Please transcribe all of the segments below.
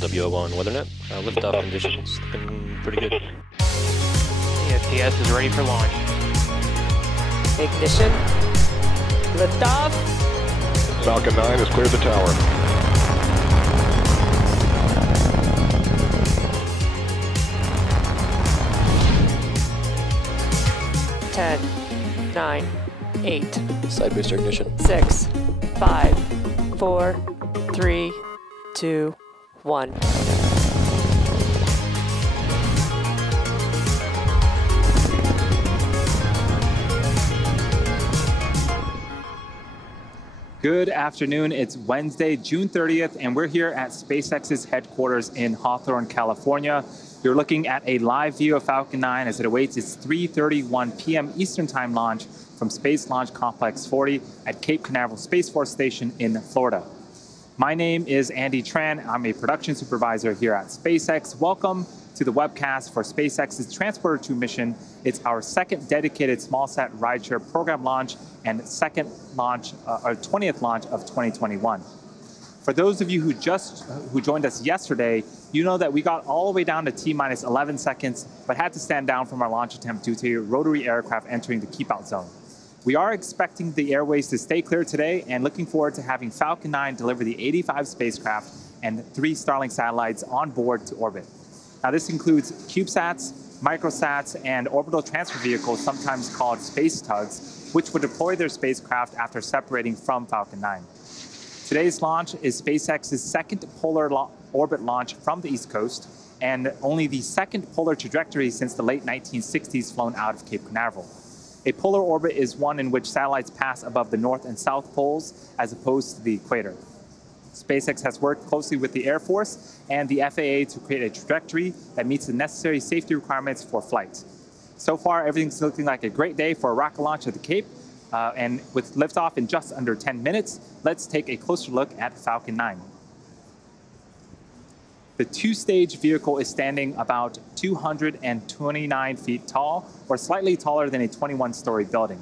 WO1 WeatherNet. Liftoff conditions looking pretty good. ESPS is ready for launch. Ignition. Liftoff. Falcon 9 has cleared the tower. Ten, 9, 8, Side booster ignition. 6, 5, 4, 3, 2, 1. Good afternoon. It's Wednesday, June 30th, and we're here at SpaceX's headquarters in Hawthorne, California. You're looking at a live view of Falcon 9 as it awaits its 3:31 p.m. Eastern Time launch from Space Launch Complex 40 at Cape Canaveral Space Force Station in Florida. My name is Andy Tran. I'm a production supervisor here at SpaceX. Welcome to the webcast for SpaceX's Transporter 2 mission. It's our second dedicated smallsat rideshare program launch and second launch, or 20th launch of 2021. For those of you who joined us yesterday, you know that we got all the way down to T-minus 11 seconds, but had to stand down from our launch attempt due to rotary aircraft entering the keep-out zone. We are expecting the airways to stay clear today and looking forward to having Falcon 9 deliver the 85 spacecraft and 3 Starlink satellites on board to orbit. Now this includes CubeSats, microsats, and orbital transfer vehicles, sometimes called space tugs, which will deploy their spacecraft after separating from Falcon 9. Today's launch is SpaceX's second polar orbit launch from the East Coast, and only the second polar trajectory since the late 1960s flown out of Cape Canaveral. A polar orbit is one in which satellites pass above the North and South poles as opposed to the equator. SpaceX has worked closely with the Air Force and the FAA to create a trajectory that meets the necessary safety requirements for flight. So far, everything's looking like a great day for a rocket launch at the Cape, and with liftoff in just under 10 minutes, let's take a closer look at Falcon 9. The 2-stage vehicle is standing about 229 feet tall, or slightly taller than a 21-story building.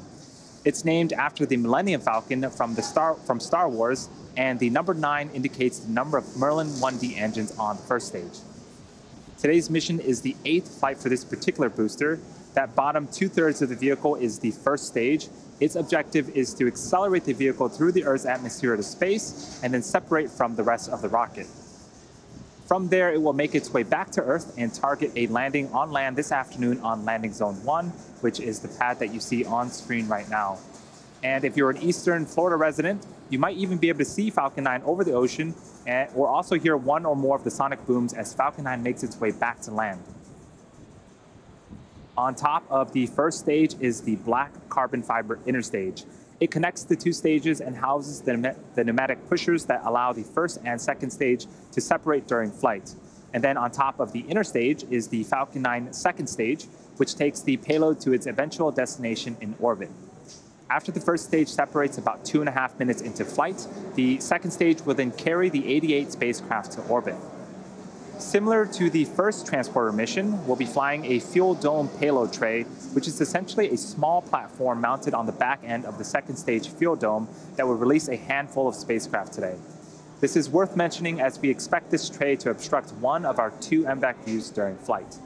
It's named after the Millennium Falcon from Star Wars, and the number 9 indicates the number of Merlin 1D engines on the first stage. Today's mission is the 8th flight for this particular booster. That bottom 2/3 of the vehicle is the first stage. Its objective is to accelerate the vehicle through the Earth's atmosphere to space and then separate from the rest of the rocket. From there, it will make its way back to Earth and target a landing on land this afternoon on Landing Zone 1, which is the pad that you see on screen right now. And if you're an Eastern Florida resident, you might even be able to see Falcon 9 over the ocean, or also hear one or more of the sonic booms as Falcon 9 makes its way back to land. On top of the first stage is the black carbon fiber inner stage. It connects the 2 stages and houses the pneumatic pushers that allow the first and second stage to separate during flight. And then on top of the inner stage is the Falcon 9 second stage, which takes the payload to its eventual destination in orbit. After the first stage separates about 2.5 minutes into flight, the second stage will then carry the 88 spacecraft to orbit. Similar to the first transporter mission, we'll be flying a fuel dome payload tray, which is essentially a small platform mounted on the back end of the second stage fuel dome that will release a handful of spacecraft today. This is worth mentioning as we expect this tray to obstruct one of our 2 MVAC views during flight.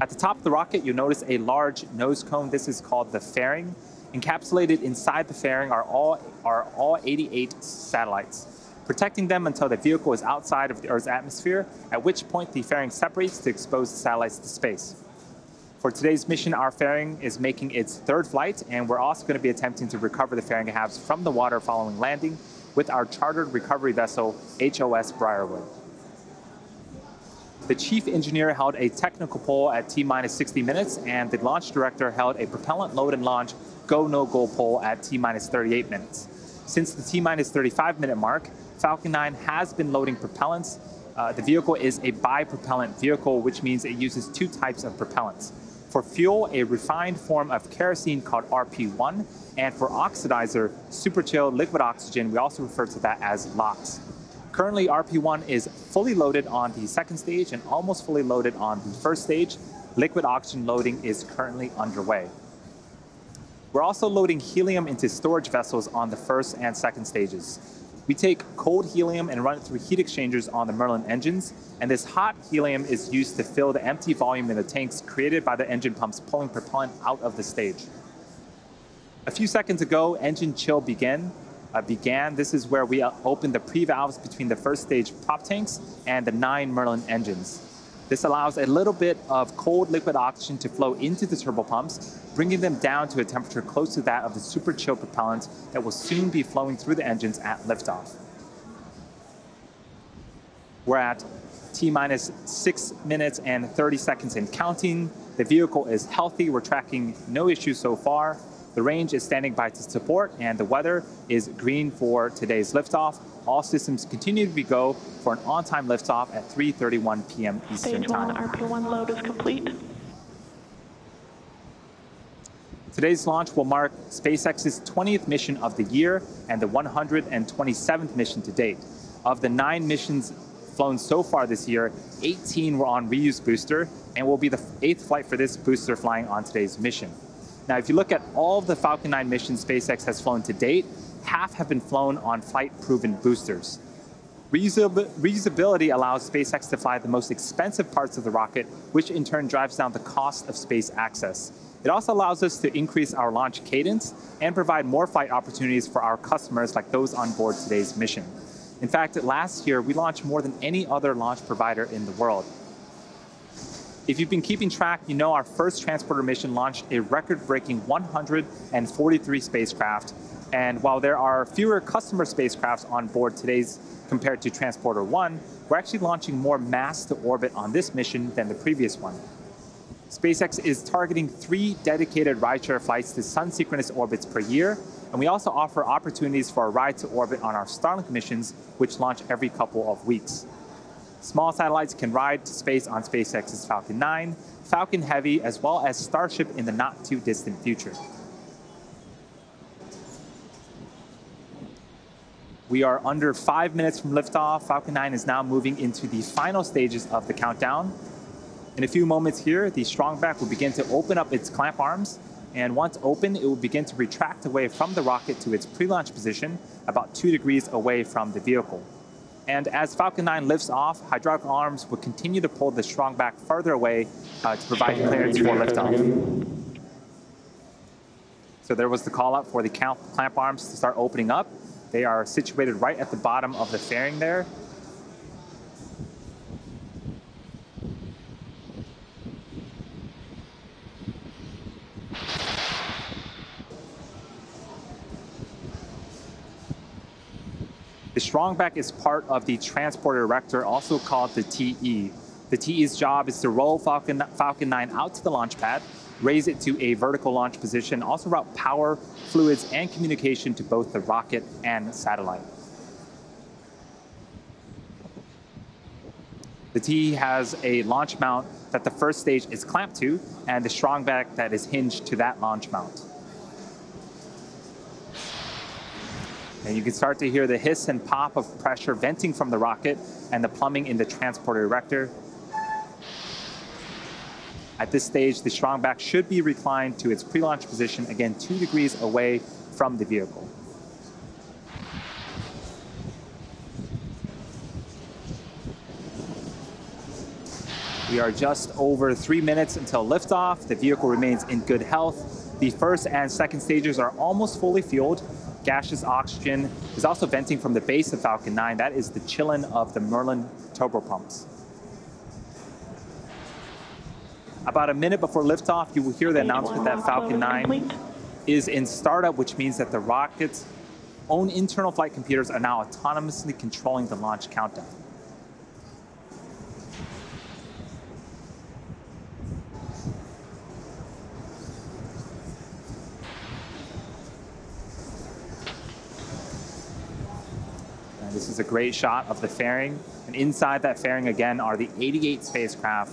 At the top of the rocket, you'll notice a large nose cone. This is called the fairing. Encapsulated inside the fairing are all 88 satellites, protecting them until the vehicle is outside of the Earth's atmosphere, at which point the fairing separates to expose the satellites to space. For today's mission, our fairing is making its 3rd flight, and we're also going to be attempting to recover the fairing halves from the water following landing with our chartered recovery vessel, HOS Briarwood. The chief engineer held a technical poll at T-minus 60 minutes, and the launch director held a propellant load and launch go-no-go poll at T-minus 38 minutes. Since the T-minus 35-minute mark, Falcon 9 has been loading propellants. The vehicle is a bipropellant vehicle, which means it uses 2 types of propellants. For fuel, a refined form of kerosene called RP1, and for oxidizer, super chill liquid oxygen, we also refer to that as Lauch. Currently, RP1 is fully loaded on the second stage and almost fully loaded on the first stage. Liquid oxygen loading is currently underway. We're also loading helium into storage vessels on the first and second stages. We take cold helium and run it through heat exchangers on the Merlin engines, and this hot helium is used to fill the empty volume in the tanks created by the engine pumps pulling propellant out of the stage. A few seconds ago, engine chill began. This is where we opened the pre-valves between the first stage prop tanks and the 9 Merlin engines. This allows a little bit of cold liquid oxygen to flow into the turbopumps, bringing them down to a temperature close to that of the super chill propellant that will soon be flowing through the engines at liftoff. We're at T-minus 6 minutes and 30 seconds and counting. The vehicle is healthy. We're tracking no issues so far. The range is standing by to support, and the weather is green for today's liftoff. All systems continue to be go for an on-time liftoff at 3:31 p.m. Eastern Stage Time. 1 RP1 load is complete. Today's launch will mark SpaceX's 20th mission of the year and the 127th mission to date. Of the 9 missions flown so far this year, 18 were on reused booster, and will be the 8th flight for this booster flying on today's mission. Now, if you look at all of the Falcon 9 missions SpaceX has flown to date, half have been flown on flight-proven boosters. Reusability allows SpaceX to fly the most expensive parts of the rocket, which in turn drives down the cost of space access. It also allows us to increase our launch cadence and provide more flight opportunities for our customers like those on board today's mission. In fact, last year, we launched more than any other launch provider in the world. If you've been keeping track, you know our first transporter mission launched a record-breaking 143 spacecraft. And while there are fewer customer spacecrafts on board today's compared to Transporter 1, we're actually launching more mass to orbit on this mission than the previous one. SpaceX is targeting 3 dedicated rideshare flights to sun-synchronous orbits per year, and we also offer opportunities for a ride to orbit on our Starlink missions, which launch every couple of weeks. Small satellites can ride to space on SpaceX's Falcon 9, Falcon Heavy, as well as Starship in the not-too-distant future. We are under 5 minutes from liftoff. Falcon 9 is now moving into the final stages of the countdown. In a few moments here, the strongback will begin to open up its clamp arms, and once open, it will begin to retract away from the rocket to its pre-launch position, about 2 degrees away from the vehicle. And as Falcon 9 lifts off, hydraulic arms will continue to pull the strongback further away to provide clearance for liftoff. So there was the call out for the clamp arms to start opening up. They are situated right at the bottom of the fairing there. The strongback is part of the transporter erector, also called the TE. The TE's job is to roll Falcon 9 out to the launch pad, raise it to a vertical launch position, also route power, fluids, and communication to both the rocket and satellite. The TE has a launch mount that the first stage is clamped to, and the strongback that is hinged to that launch mount. And you can start to hear the hiss and pop of pressure venting from the rocket and the plumbing in the transporter erector. At this stage, the strongback should be reclined to its pre-launch position, again 2 degrees away from the vehicle. We are just over 3 minutes until liftoff. The vehicle remains in good health. The first and second stages are almost fully fueled. Gaseous oxygen is also venting from the base of Falcon 9. That is the chillin of the Merlin turbopumps. About a minute before liftoff, you will hear the announcement that Falcon 9 is in startup, which means that the rocket's own internal flight computers are now autonomously controlling the launch countdown. This is a great shot of the fairing, and inside that fairing again are the 88 spacecraft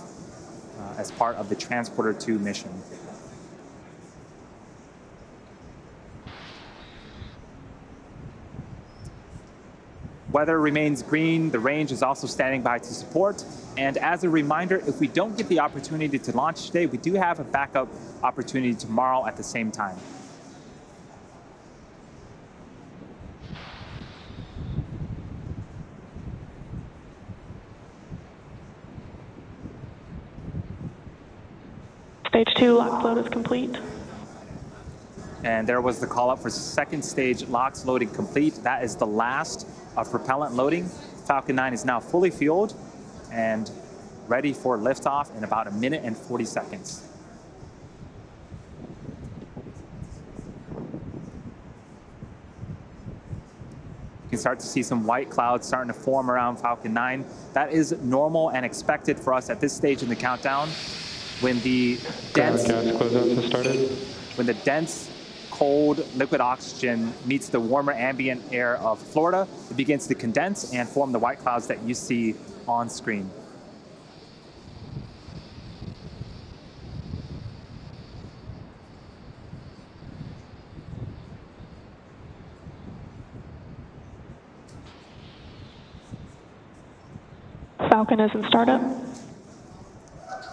as part of the Transporter 2 mission. Weather remains green, the range is also standing by to support, and as a reminder, if we don't get the opportunity to launch today, we do have a backup opportunity tomorrow at the same time. Stage 2 lock load is complete. And there was the call up for second stage LOX loading complete. That is the last of propellant loading. Falcon 9 is now fully fueled and ready for liftoff in about 1 minute and 40 seconds. You can start to see some white clouds starting to form around Falcon 9. That is normal and expected for us at this stage in the countdown. When the dense cold liquid oxygen meets the warmer ambient air of Florida, it begins to condense and form the white clouds that you see on screen. Falcon is in startup.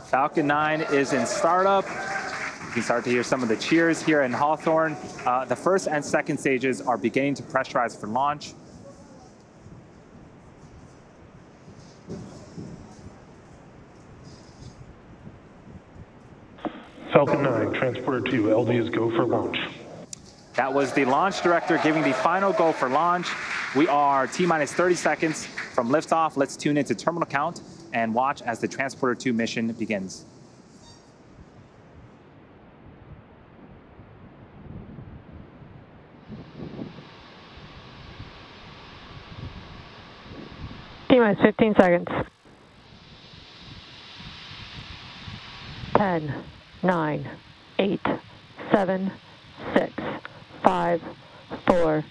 Falcon 9 is in startup. You can start to hear some of the cheers here in Hawthorne. The first and second stages are beginning to pressurize for launch. Falcon 9, Transporter 2, LD is go for launch. That was the launch director giving the final go for launch. We are T-minus 30 seconds from liftoff. Let's tune into terminal count and watch as the Transporter 2 mission begins. T-minus 15 seconds. 10, 9, 8, 7, 6, 5, 4,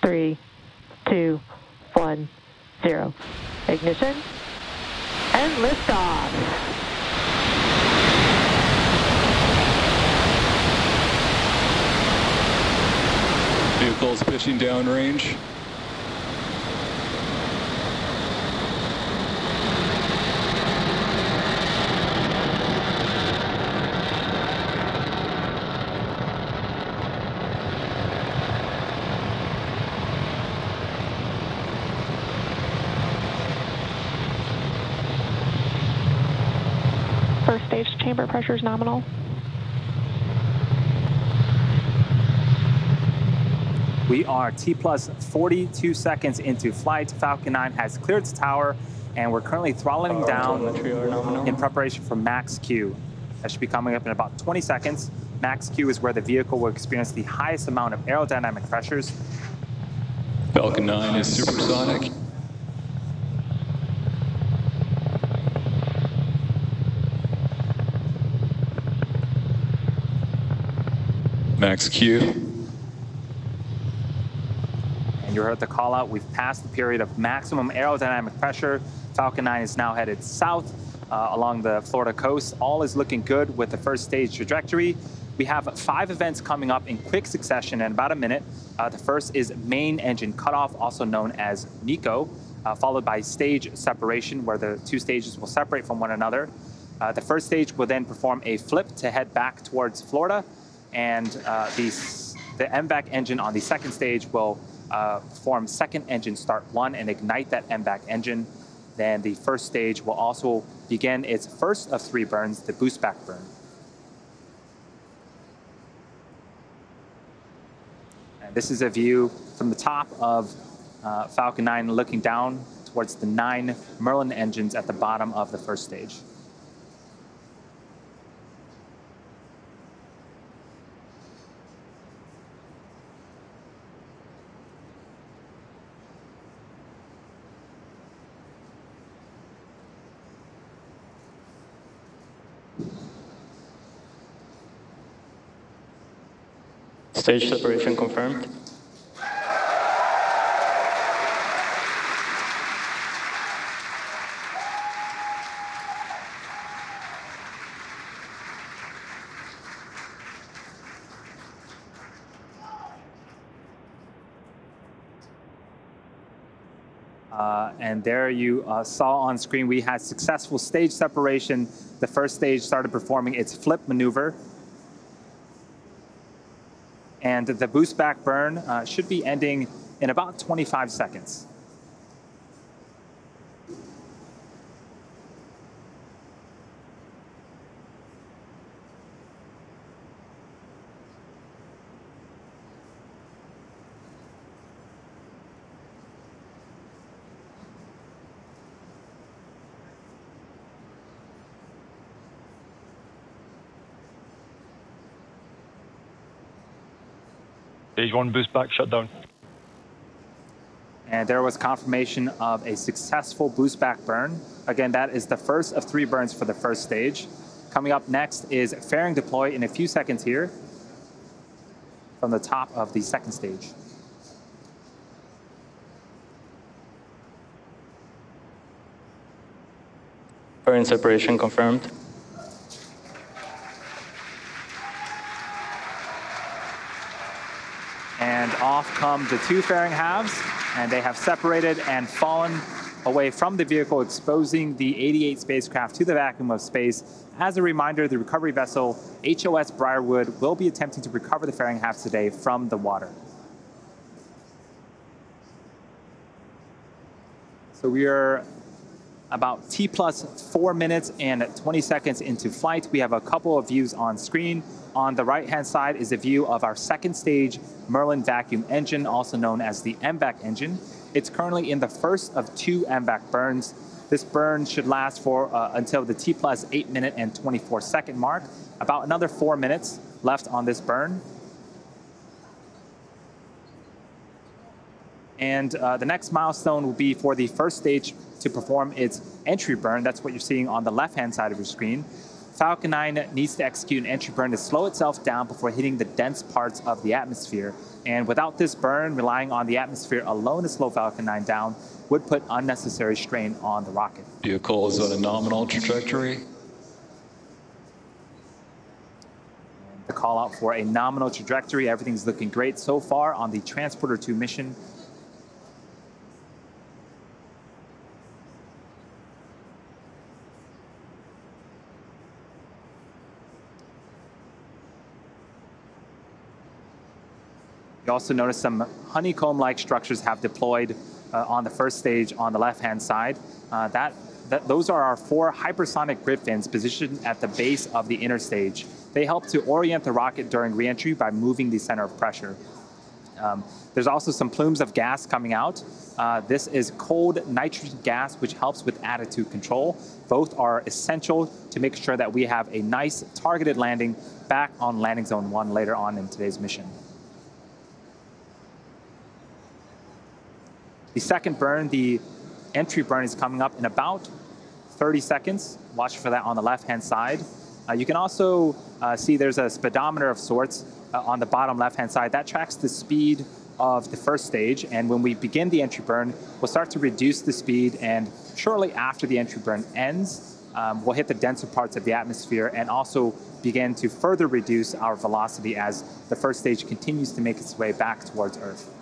3, 2, 1, 0. Ignition and liftoff. Vehicles pitching downrange. First stage chamber pressure is nominal. We are T-plus 42 seconds into flight. Falcon 9 has cleared its tower, and we're currently throttling down in preparation for max Q. That should be coming up in about 20 seconds. Max Q is where the vehicle will experience the highest amount of aerodynamic pressures. Falcon 9 is supersonic. Max Q. And you heard the call out. We've passed the period of maximum aerodynamic pressure. Falcon 9 is now headed south along the Florida coast. All is looking good with the first stage trajectory. We have 5 events coming up in quick succession in about a minute. The first is main engine cutoff, also known as MECO, followed by stage separation, where the 2 stages will separate from one another. The first stage will then perform a flip to head back towards Florida, and the MVAC engine on the second stage will form second engine start 1 and ignite that MVAC engine. Then the first stage will also begin its first of 3 burns, the boost back burn. And this is a view from the top of Falcon 9 looking down towards the 9 Merlin engines at the bottom of the first stage. Stage separation confirmed. And there you saw on screen, we had successful stage separation. The first stage started performing its flip maneuver. And the boost back burn should be ending in about 25 seconds. Stage 1 boost back shut down. And there was confirmation of a successful boost back burn. Again, that is the first of 3 burns for the first stage. Coming up next is fairing deploy in a few seconds here from the top of the second stage. Fairing separation confirmed. And off come the 2 fairing halves, and they have separated and fallen away from the vehicle, exposing the 88 spacecraft to the vacuum of space. As a reminder, the recovery vessel HOS Briarwood will be attempting to recover the fairing halves today from the water. So we are about T plus 4 minutes and 20 seconds into flight. We have a couple of views on screen. On the right-hand side is a view of our second stage Merlin vacuum engine, also known as the MVAC engine. It's currently in the first of 2 MVAC burns. This burn should last for until the T plus 8 minute and 24 second mark. About another 4 minutes left on this burn. And the next milestone will be for the first stage to perform its entry burn. That's what you're seeing on the left-hand side of your screen. Falcon 9 needs to execute an entry burn to slow itself down before hitting the dense parts of the atmosphere. And without this burn, relying on the atmosphere alone to slow Falcon 9 down would put unnecessary strain on the rocket. Vehicle is on a nominal trajectory. The call out for a nominal trajectory. Everything's looking great so far on the Transporter 2 mission. You also notice some honeycomb-like structures have deployed on the first stage on the left-hand side. Those are our 4 hypersonic grid fins positioned at the base of the inner stage. They help to orient the rocket during re-entry by moving the center of pressure. There's also some plumes of gas coming out. This is cold nitrogen gas, which helps with attitude control. Both are essential to make sure that we have a nice targeted landing back on landing zone 1 later on in today's mission. The second burn, the entry burn, is coming up in about 30 seconds. Watch for that on the left-hand side. You can also see there's a speedometer of sorts on the bottom left-hand side. That tracks the speed of the first stage, and when we begin the entry burn, we'll start to reduce the speed, and shortly after the entry burn ends, we'll hit the denser parts of the atmosphere and also begin to further reduce our velocity as the first stage continues to make its way back towards Earth.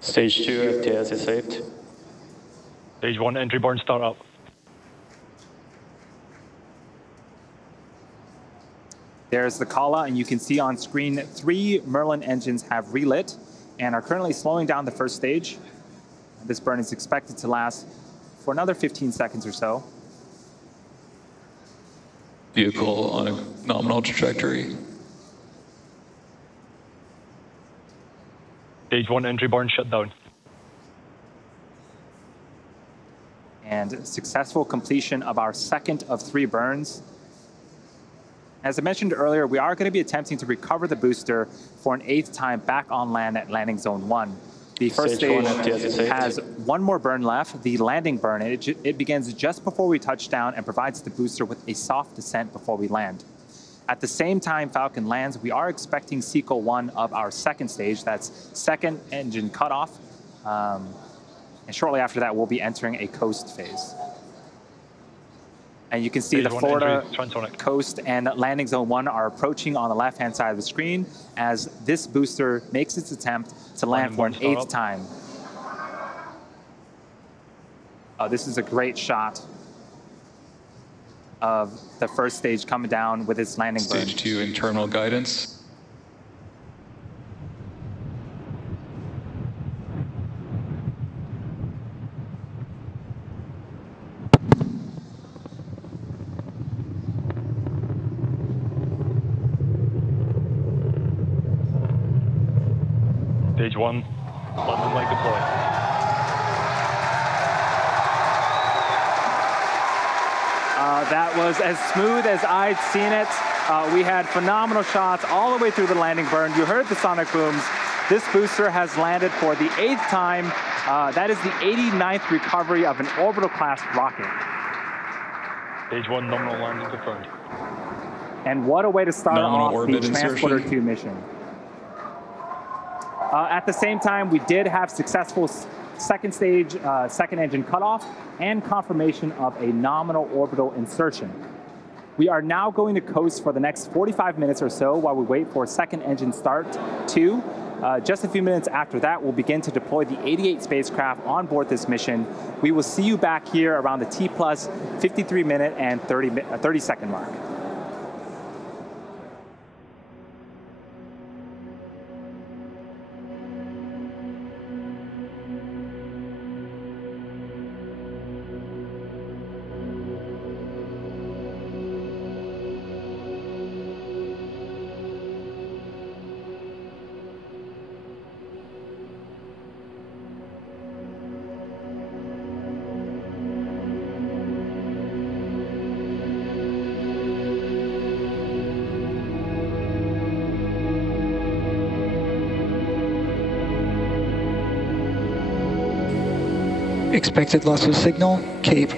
Stage 2 FTS is saved. Stage 1 entry burn start up. There's the call out, and you can see on screen 3 Merlin engines have relit and are currently slowing down the first stage. This burn is expected to last for another 15 seconds or so. Vehicle on a nominal trajectory. Stage 1 entry burn shut down. And successful completion of our second of 3 burns. As I mentioned earlier, we are going to be attempting to recover the booster for an 8th time back on land at landing zone 1. The first stage has 1 more burn left, the landing burn. It begins just before we touch down and provides the booster with a soft descent before we land. At the same time Falcon lands, we are expecting Sequel 1 of our second stage. That's second engine cutoff. And shortly after that, we'll be entering a coast phase. And you can see the Florida coast and landing zone 1 are approaching on the left-hand side of the screen as this booster makes its attempt to land for an 8th time. This is a great shot of the first stage coming down with its landing burn. Stage 2 in terminal guidance. Stage 1, London light deploy. That was as smooth as I'd seen it. We had phenomenal shots all the way through the landing burn. You heard the sonic booms. This booster has landed for the 8th time. That is the 89th recovery of an orbital class rocket. Stage 1 nominal landing confirmed. And what a way to start Nominal off orbit the Transporter insertion. 2 mission. At the same time, we did have successful second stage, second engine cutoff, and confirmation of a nominal orbital insertion. We are now going to coast for the next 45 minutes or so while we wait for second engine start 2. Just a few minutes after that, we'll begin to deploy the 88 spacecraft on board this mission. We will see you back here around the T plus 53 minute and 30 second mark. Expected loss of signal, Cape.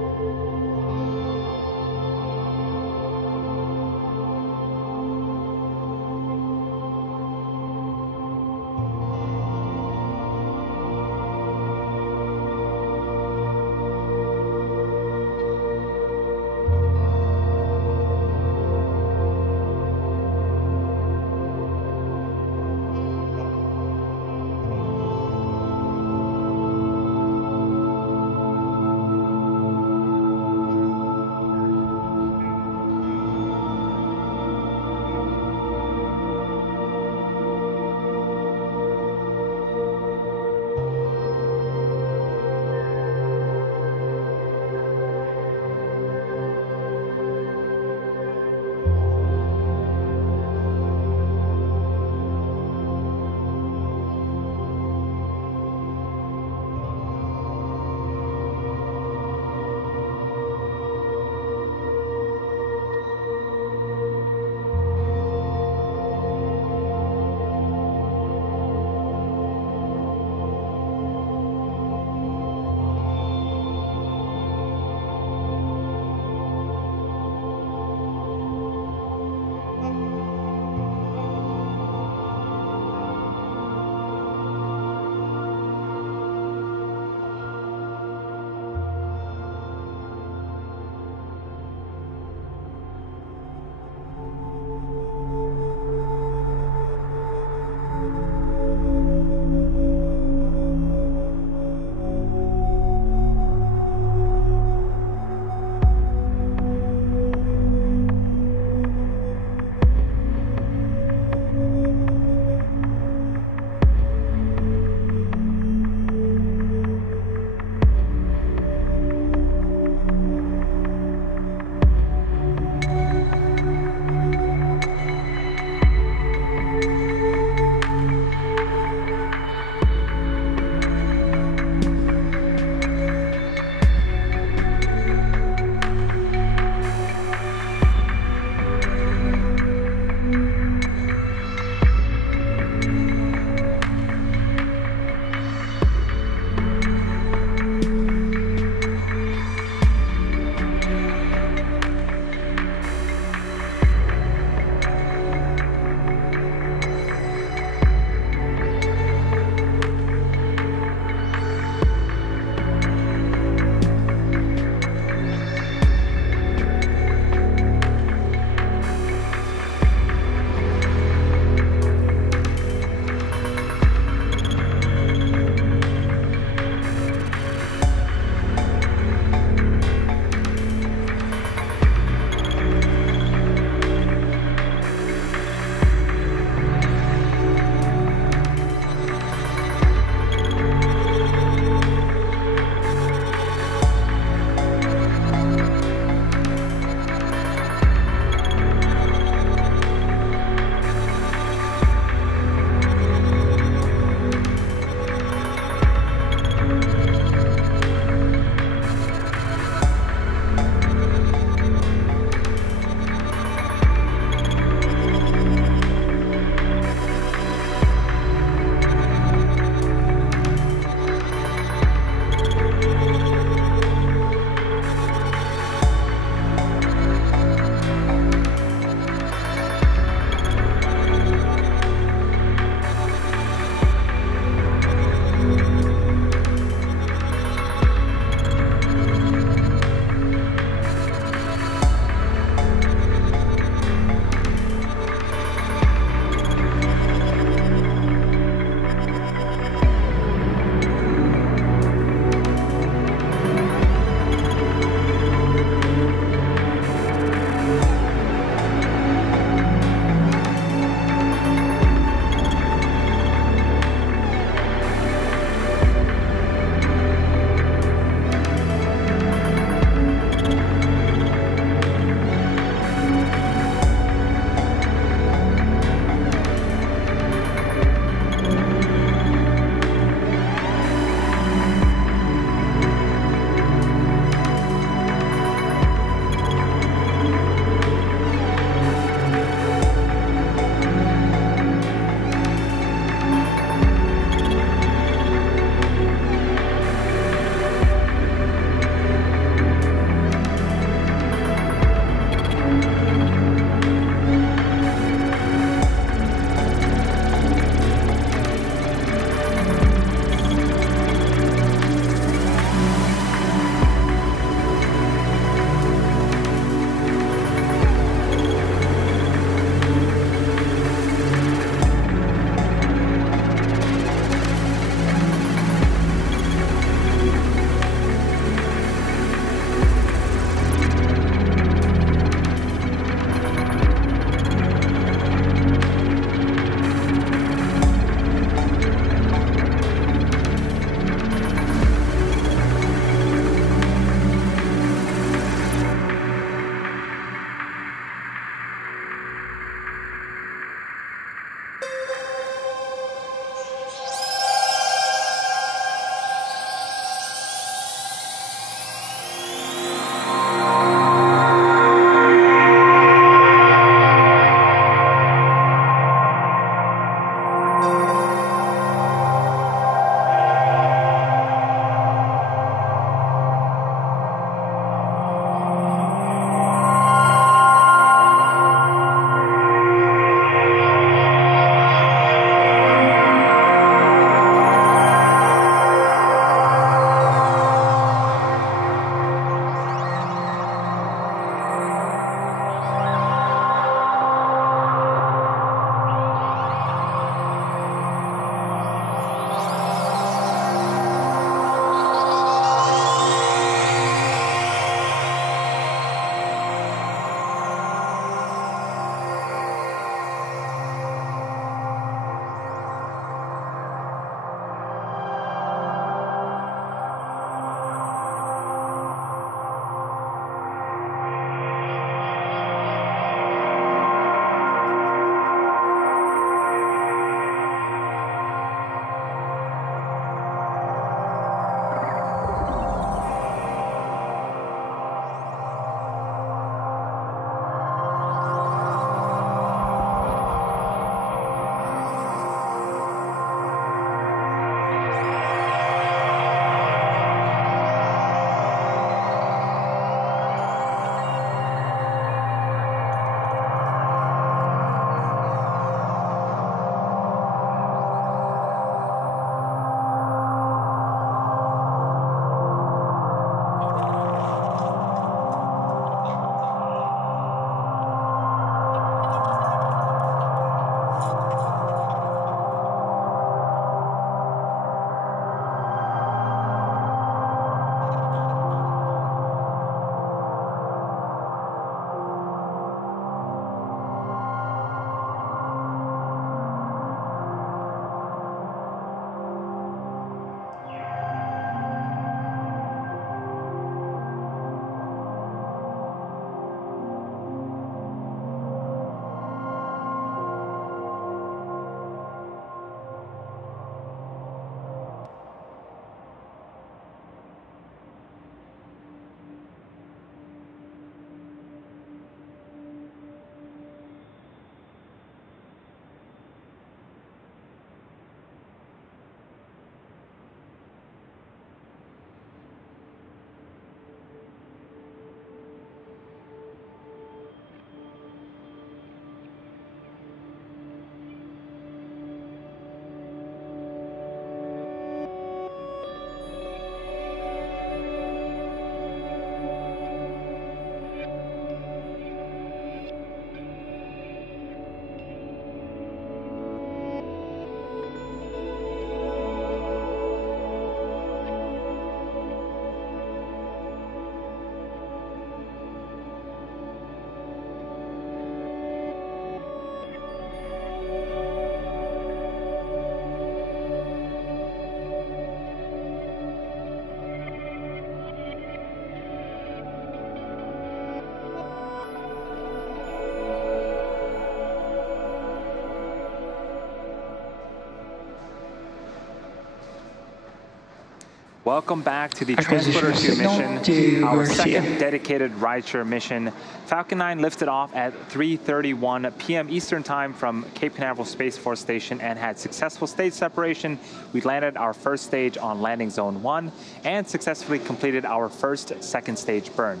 Welcome back to the Acquisition Transporter 2 signal mission, to our Garcia. second dedicated rideshare mission. Falcon 9 lifted off at 3:31 p.m. Eastern Time from Cape Canaveral Space Force Station and had successful stage separation. We landed our first stage on landing zone 1 and successfully completed our first second stage burn.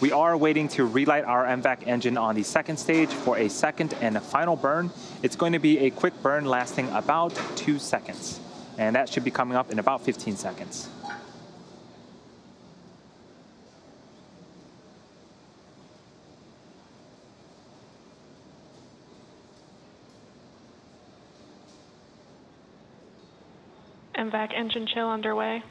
We are waiting to relight our MVAC engine on the second stage for a second and final burn. It's going to be a quick burn lasting about 2 seconds. And that should be coming up in about 15 seconds. MVAC engine chill underway.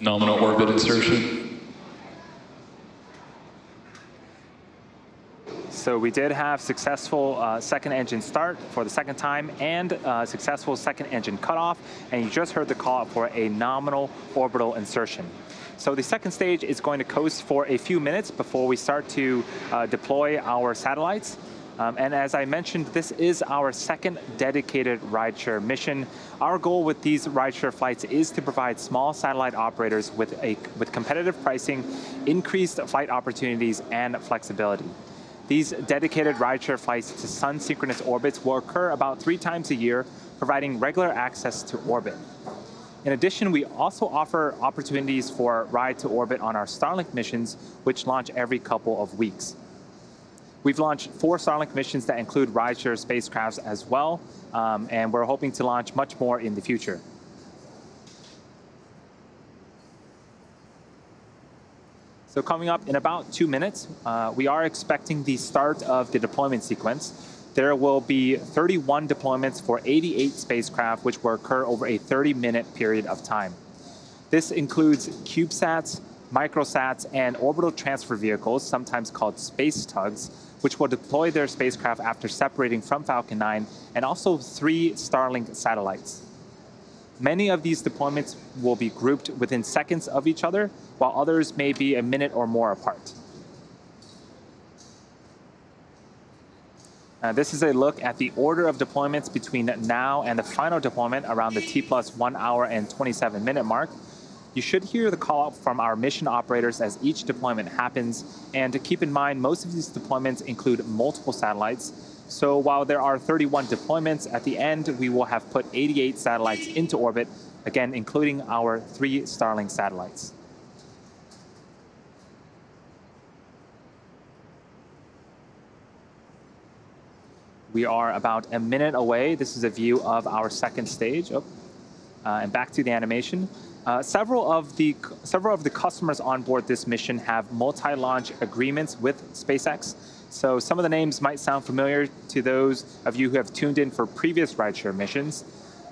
Nominal orbit insertion. So we did have successful second engine start for the second time and successful second engine cutoff, and you just heard the call out for a nominal orbital insertion. So the second stage is going to coast for a few minutes before we start to deploy our satellites. And as I mentioned, this is our second dedicated rideshare mission. Our goal with these rideshare flights is to provide small satellite operators with competitive pricing, increased flight opportunities, and flexibility. These dedicated rideshare flights to sun-synchronous orbits will occur about 3 times a year, providing regular access to orbit. In addition, we also offer opportunities for ride to orbit on our Starlink missions, which launch every couple of weeks. We've launched 4 Starlink missions that include rideshare spacecrafts as well, and we're hoping to launch much more in the future. So coming up in about 2 minutes, we are expecting the start of the deployment sequence. There will be 31 deployments for 88 spacecraft, which will occur over a 30-minute period of time. This includes CubeSats, microsats, and orbital transfer vehicles, sometimes called space tugs, which will deploy their spacecraft after separating from Falcon 9, and also 3 Starlink satellites. Many of these deployments will be grouped within seconds of each other, while others may be a minute or more apart. This is a look at the order of deployments between now and the final deployment around the T+1 hour and 27-minute mark. You should hear the call out from our mission operators as each deployment happens, and to keep in mind, most of these deployments include multiple satellites. So while there are 31 deployments, at the end we will have put 88 satellites into orbit, again including our 3 Starlink satellites. We are about a minute away. This is a view of our second stage. And back to the animation. Several of the customers on board this mission have multi-launch agreements with SpaceX. So some of the names might sound familiar to those of you who have tuned in for previous rideshare missions.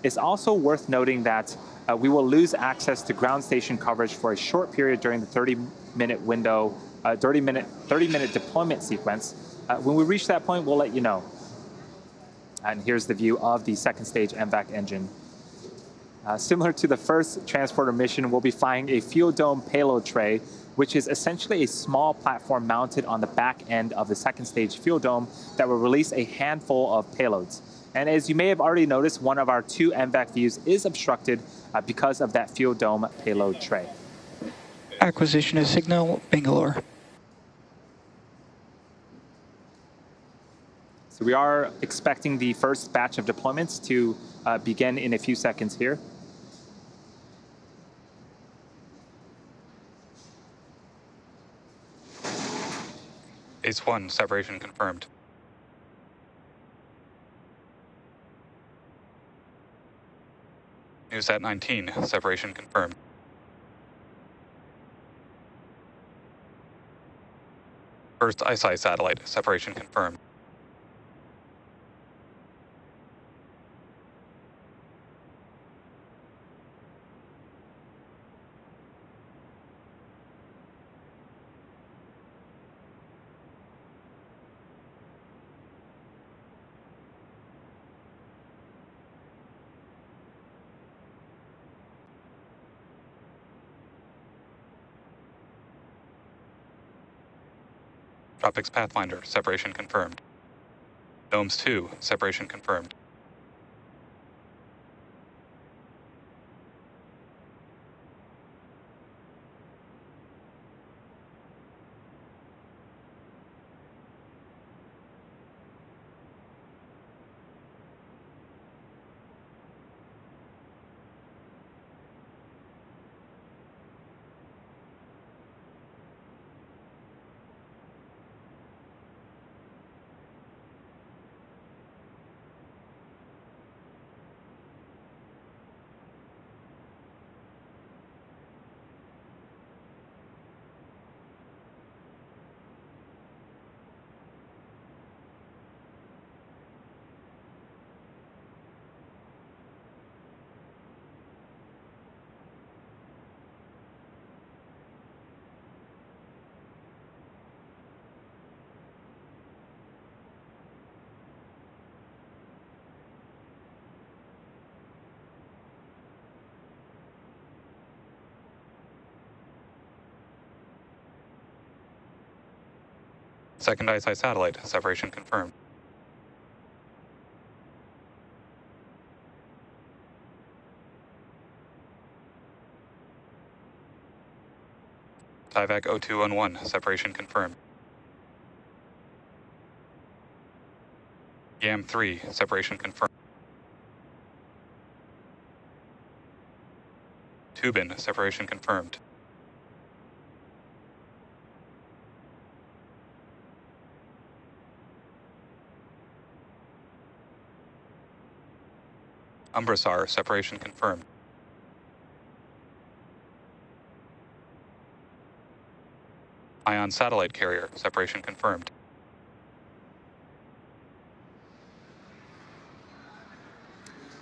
It's also worth noting that we will lose access to ground station coverage for a short period during the 30-minute window, 30-minute deployment sequence. When we reach that point, we'll let you know. And here's the view of the second stage MVAC engine. Similar to the first transporter mission, we'll be flying a fuel dome payload tray, which is essentially a small platform mounted on the back end of the second stage fuel dome that will release a handful of payloads. And as you may have already noticed, one of our 2 MVAC views is obstructed because of that fuel dome payload tray. Acquisition of signal, Bangalore. So we are expecting the first batch of deployments to begin in a few seconds here. Ace 1, separation confirmed. Newsat 19, separation confirmed. First ISI satellite, separation confirmed. Tropics Pathfinder, separation confirmed. Gnomes 2, separation confirmed. Second ISI satellite, separation confirmed. TIVAC 0211, separation confirmed. YAM 3, separation confirmed. Tubin, separation confirmed. Umbrasar, separation confirmed. Ion satellite carrier, separation confirmed.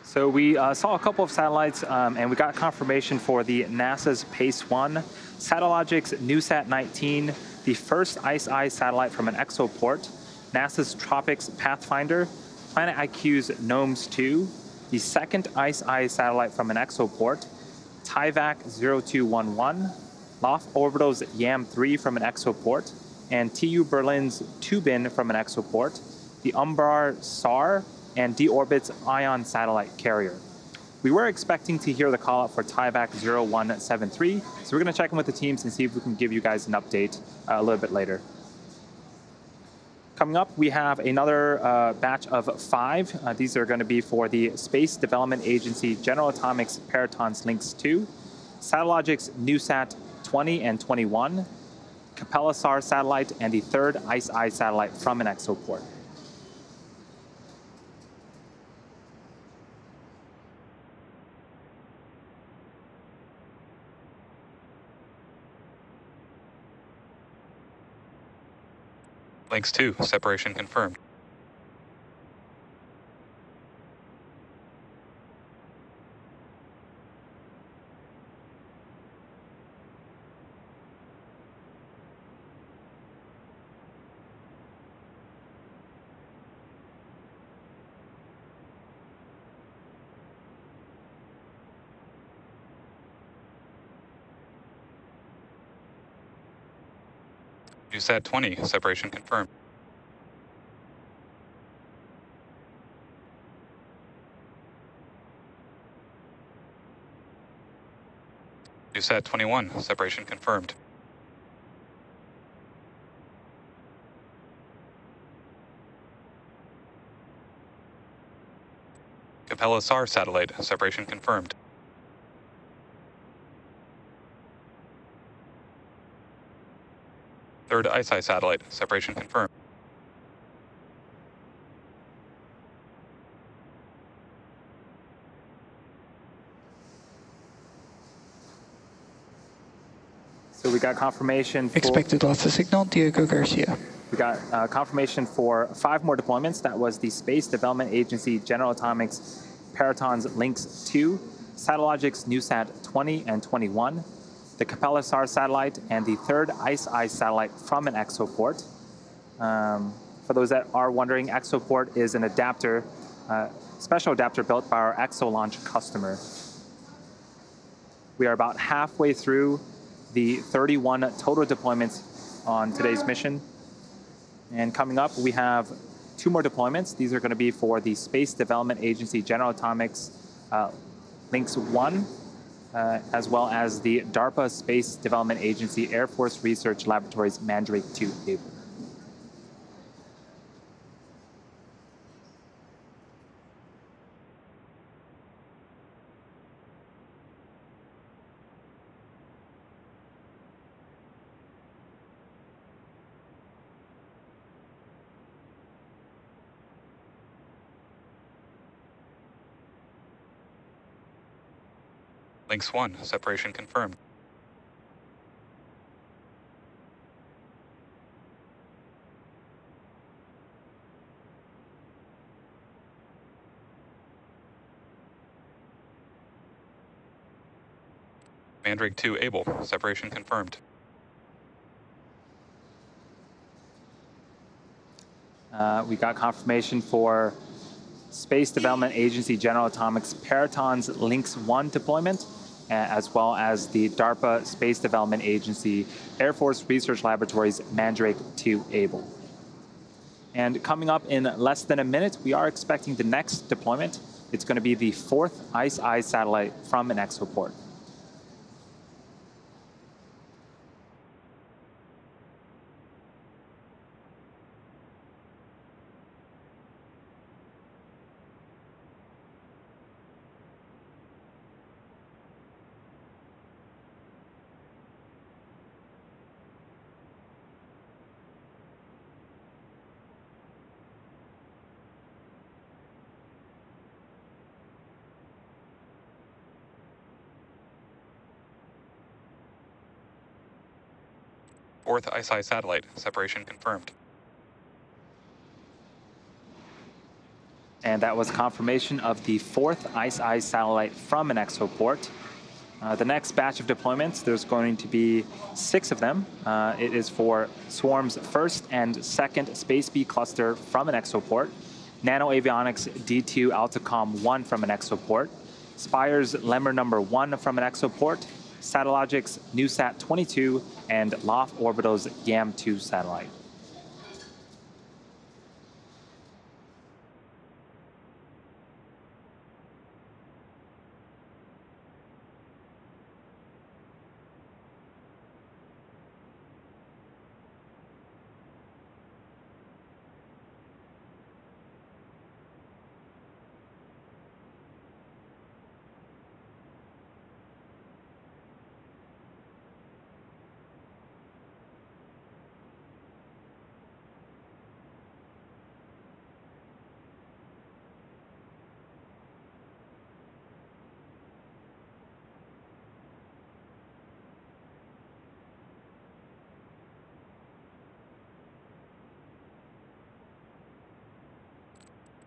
So we saw a couple of satellites, and we got confirmation for the NASA's PACE-1, Satellogic's NewSat-19, the first ICE-I satellite from an exoport, NASA's Tropics Pathfinder, Planet IQ's Gnomes 2, the second ICE-I satellite from an exoport, TIVAC 0211, Lauch Orbital's YAM 3 from an exoport, and TU Berlin's Tubin from an exoport, the Umbrar SAR, and D-Orbit's Ion satellite carrier. We were expecting to hear the call out for TIVAC 0173, so we're going to check in with the teams and see if we can give you guys an update a little bit later. Coming up, we have another batch of 5. These are going to be for the Space Development Agency General Atomics Peritons Lynx 2, Satellogic's NewSat 20 and 21, Capella SAR satellite, and the third ICE-I satellite from an exoport. Lynx 2, separation confirmed. NewSat 20, separation confirmed. NewSat 21, separation confirmed. Capella SAR satellite, separation confirmed. Third ICE-I satellite, separation confirmed. So we got confirmation for... Expected loss of signal, Diego Garcia. We got confirmation for 5 more deployments. That was the Space Development Agency General Atomics Peritons Lynx 2, Satellogic's NewSat 20 and 21, the Capella SAR satellite, and the third ICE-I satellite from an exoport. For those that are wondering, exoport is an adapter, special adapter built by our ExoLaunch customer. We are about halfway through the 31 total deployments on today's mission. And coming up, we have 2 more deployments. These are going to be for the Space Development Agency General Atomics Lynx 1, as well as the DARPA Space Development Agency Air Force Research Laboratories Mandrake 2 Able. Lynx 1, separation confirmed. Mandrake 2 able, separation confirmed. We got confirmation for Space Development Agency General Atomics Paraton's Lynx 1 deployment, as well as the DARPA Space Development Agency Air Force Research Laboratories Mandrake 2 Able. And coming up in less than a minute, we are expecting the next deployment. It's going to be the 4th ICE-I satellite from an exoport. Fourth ICE-I satellite, separation confirmed. And that was confirmation of the 4th ICE-I satellite from an exoport. The next batch of deployments, there's going to be 6 of them. It is for Swarm's 1st and 2nd Space B cluster from an exoport, Nano Avionics D2 Altacom 1 from an exoport, Spire's Lemur number 1 from an exoport, Satellogic's NewSat 22, and Lauch Orbital's YAM2 satellite.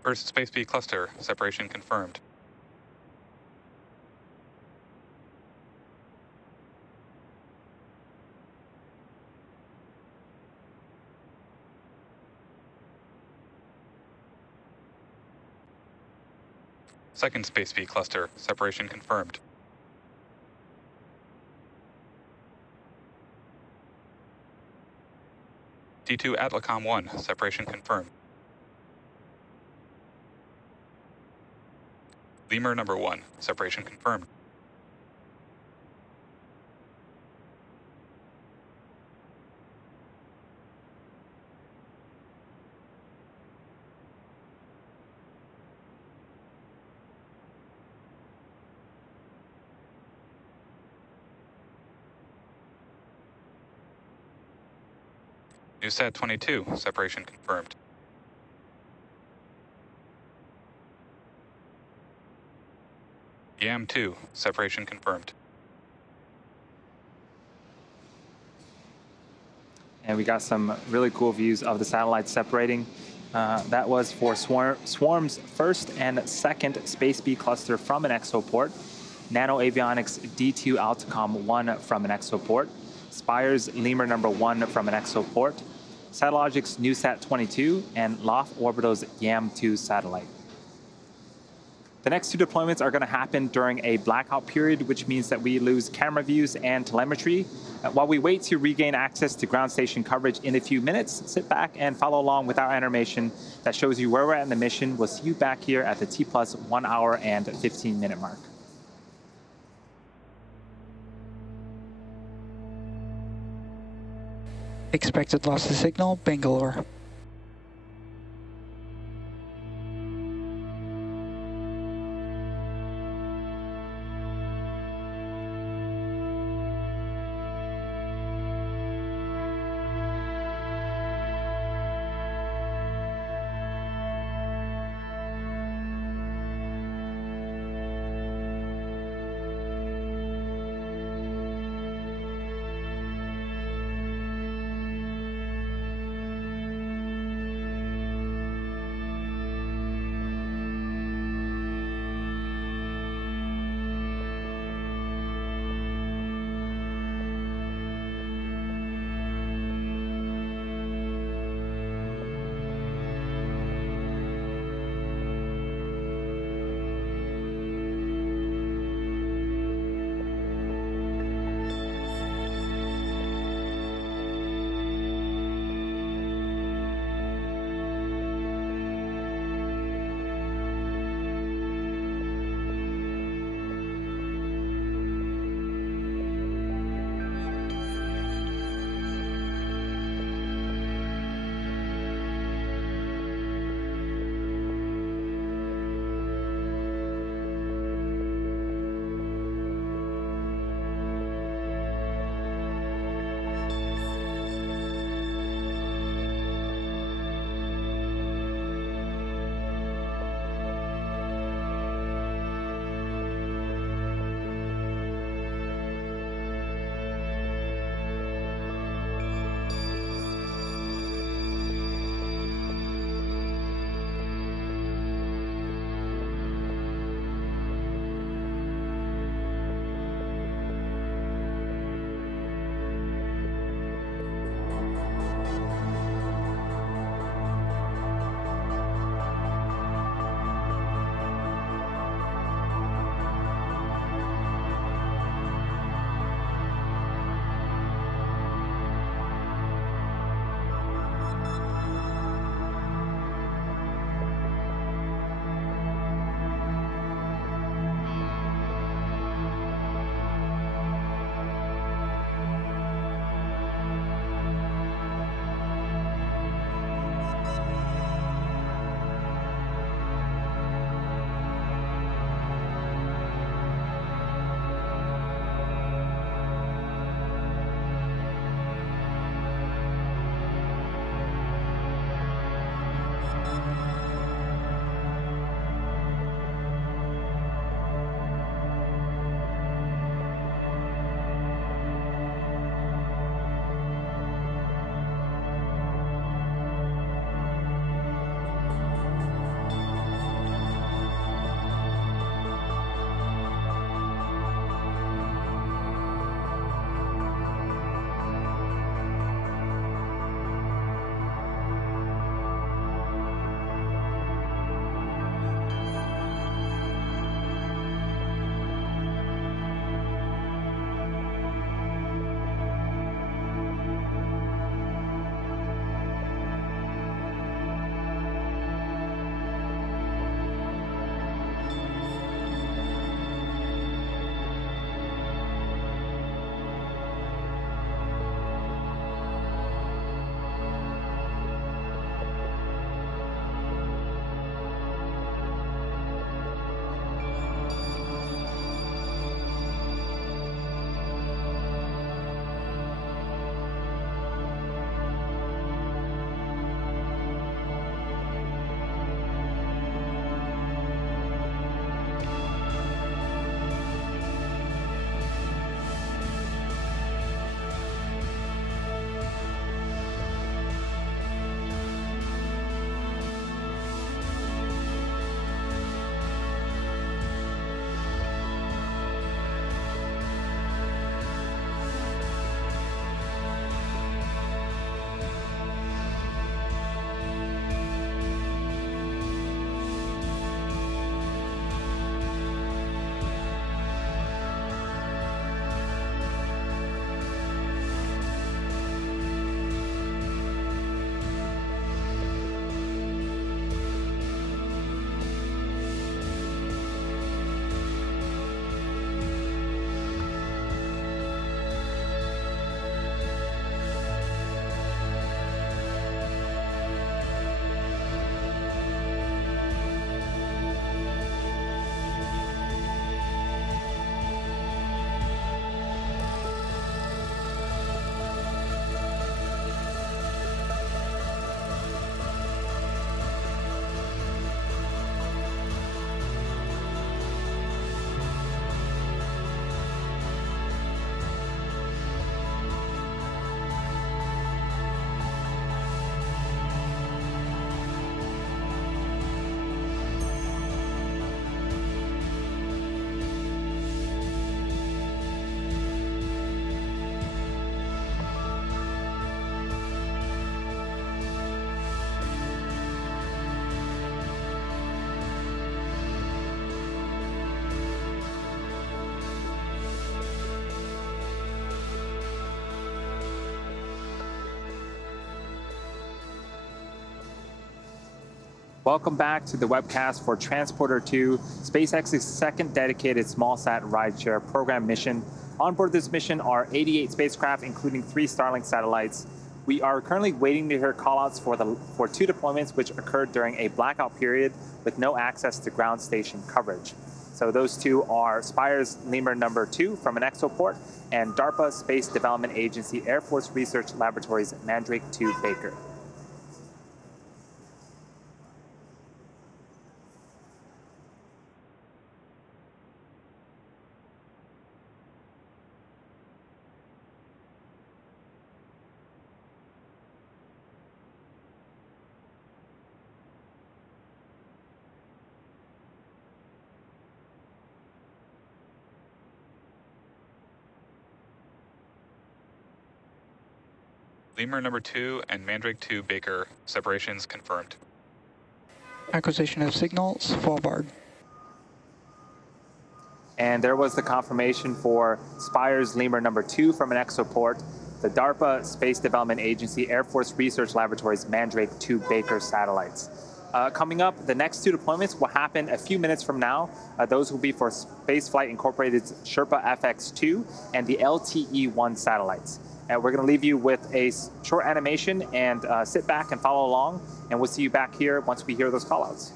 First Space B cluster, separation confirmed. Second Space B cluster, separation confirmed. D2 Atlacom 1, separation confirmed. Lemur number 1, separation confirmed. NewSat 22, separation confirmed. YAM2, separation confirmed. And we got some really cool views of the satellites separating. That was for Swarm's 1st and 2nd Space B cluster from an exoport, Nano Avionics D2 Altacom 1 from an exoport, Spire's Lemur number 1 from an exoport, Satellogic's NewSat 22, and Lauch Orbital's YAM2 satellite. The next 2 deployments are going to happen during a blackout period, which means that we lose camera views and telemetry. While we wait to regain access to ground station coverage in a few minutes, sit back and follow along with our animation that shows you where we're at in the mission. We'll see you back here at the T plus 1 hour and 15-minute mark. Expected loss of signal, Bangalore. Welcome back to the webcast for Transporter 2, SpaceX's second dedicated smallsat rideshare program mission. On board this mission are 88 spacecraft, including 3 Starlink satellites. We are currently waiting to hear callouts for 2 deployments which occurred during a blackout period with no access to ground station coverage. So those 2 are Spire's Lemur number 2 from an exoport and DARPA Space Development Agency Air Force Research Laboratories Mandrake 2 Baker. Lemur number 2 and Mandrake 2 Baker, separations confirmed. Acquisition of signals, Svalbard. And there was the confirmation for Spire's Lemur number 2 from an exoport, the DARPA Space Development Agency Air Force Research Laboratories Mandrake 2 Baker satellites. Coming up, the next 2 deployments will happen a few minutes from now. Those will be for Spaceflight Incorporated's Sherpa FX2 and the LTE-1 satellites. And we're going to leave you with a short animation and sit back and follow along, and we'll see you back here once we hear those callouts.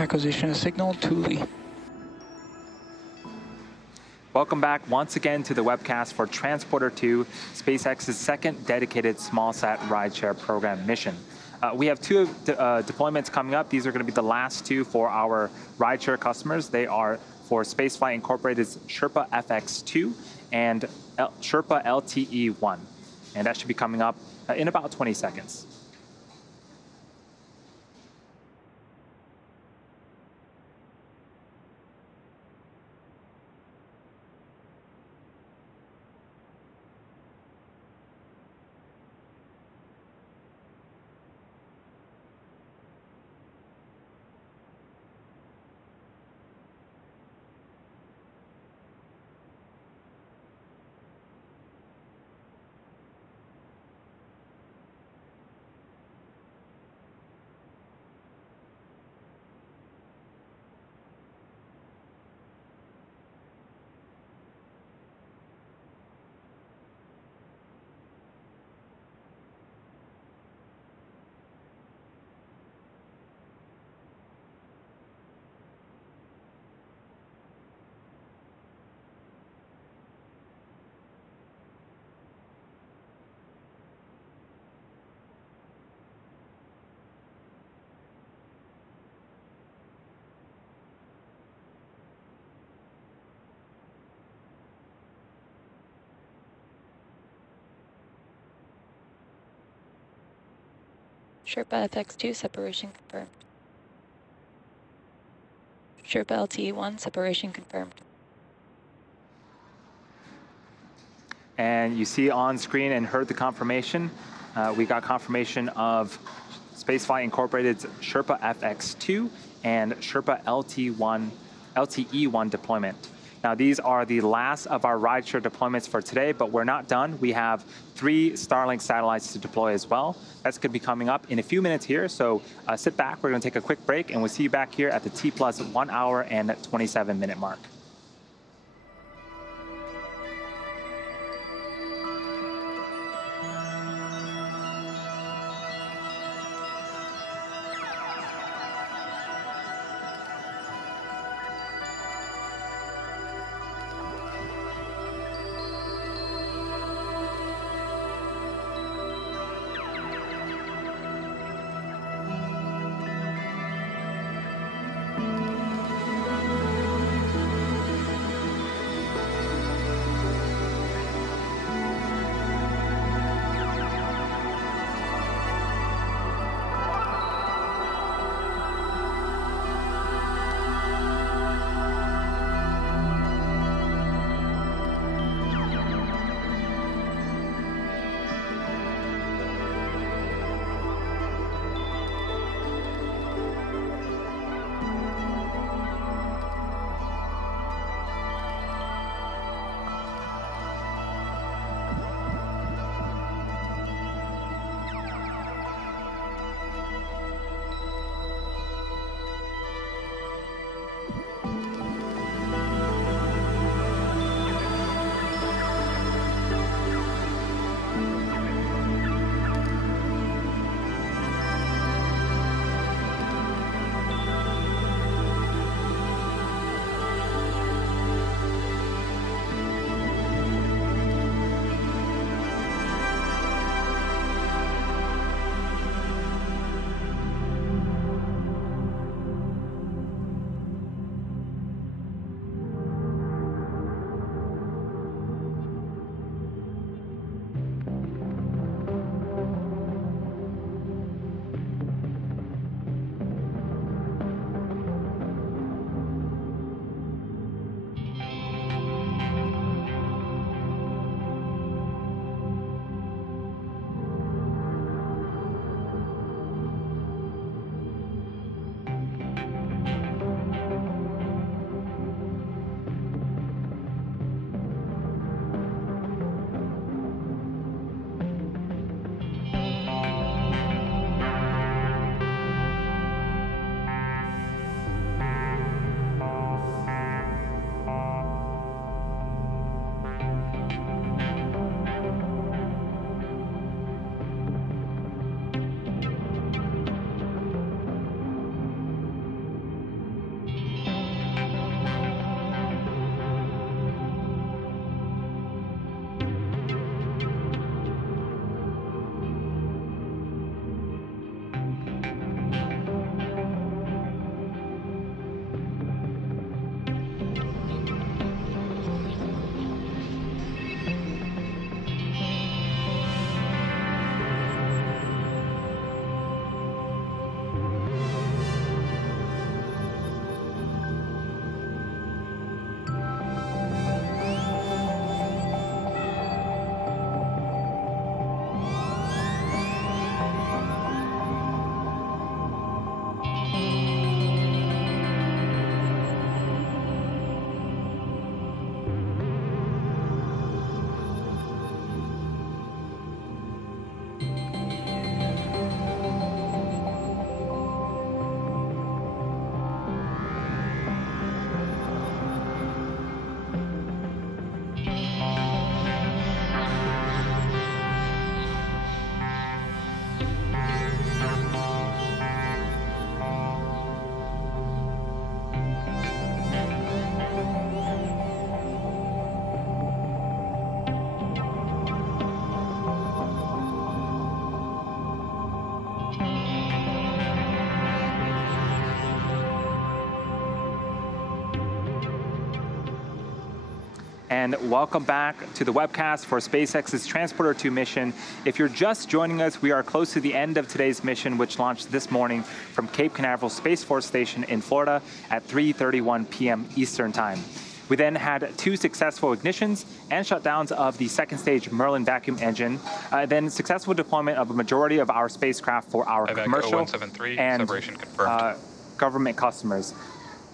Acquisition of signal to Lee. Welcome back once again to the webcast for Transporter 2, SpaceX's second dedicated small-sat rideshare program mission. We have two deployments coming up. These are going to be the last two for our rideshare customers. They are for Spaceflight Incorporated's Sherpa FX2 and Sherpa LTE-1. And that should be coming up in about 20 seconds. Sherpa FX2 separation confirmed. Sherpa LTE-1 separation confirmed. And you see on screen and heard the confirmation. We got confirmation of Spaceflight Incorporated's Sherpa FX2 and Sherpa LTE-1 deployment. Now, these are the last of our rideshare deployments for today, but we're not done. We have 3 Starlink satellites to deploy as well. That's going to be coming up in a few minutes here, so sit back. We're going to take a quick break, and we'll see you back here at the T+ 1 hour and 27-minute mark. and welcome back to the webcast for SpaceX's Transporter-2 mission. If you're just joining us, we are close to the end of today's mission, which launched this morning from Cape Canaveral Space Force Station in Florida at 3:31 p.m. Eastern Time. We then had 2 successful ignitions and shutdowns of the second stage Merlin vacuum engine, then successful deployment of a majority of our spacecraft for our commercial 0173, and separation confirmed. Government customers.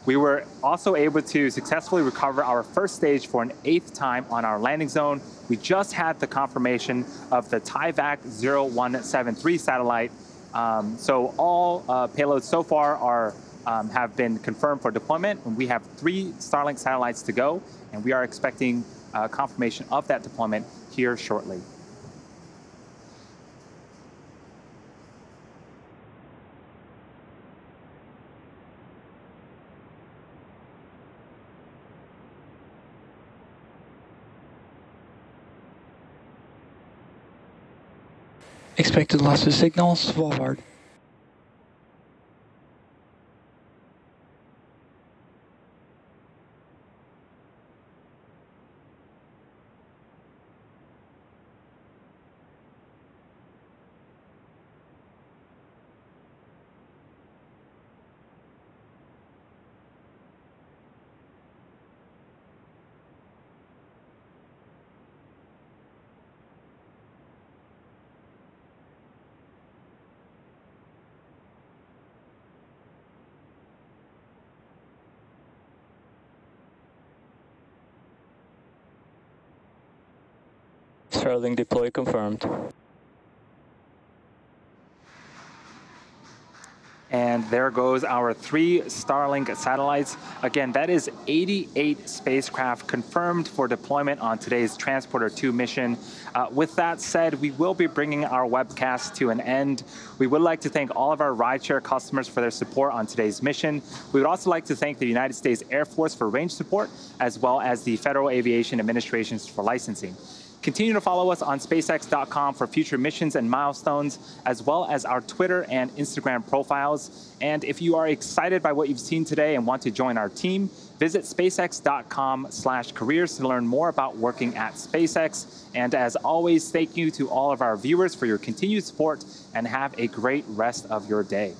We were also able to successfully recover our first stage for an 8th time on our landing zone. We just had the confirmation of the TIVAC 0173 satellite. So all payloads so far are have been confirmed for deployment, and we have 3 Starlink satellites to go, and we are expecting confirmation of that deployment here shortly. Expected loss of signal, Svalbard. Starlink deploy confirmed. And there goes our 3 Starlink satellites. Again, that is 88 spacecraft confirmed for deployment on today's Transporter-2 mission. With that said, we will be bringing our webcast to an end. We would like to thank all of our rideshare customers for their support on today's mission. We would also like to thank the United States Air Force for range support, as well as the Federal Aviation Administration for licensing. Continue to follow us on SpaceX.com for future missions and milestones, as well as our Twitter and Instagram profiles. And if you are excited by what you've seen today and want to join our team, visit SpaceX.com/careers to learn more about working at SpaceX. And as always, thank you to all of our viewers for your continued support, and have a great rest of your day.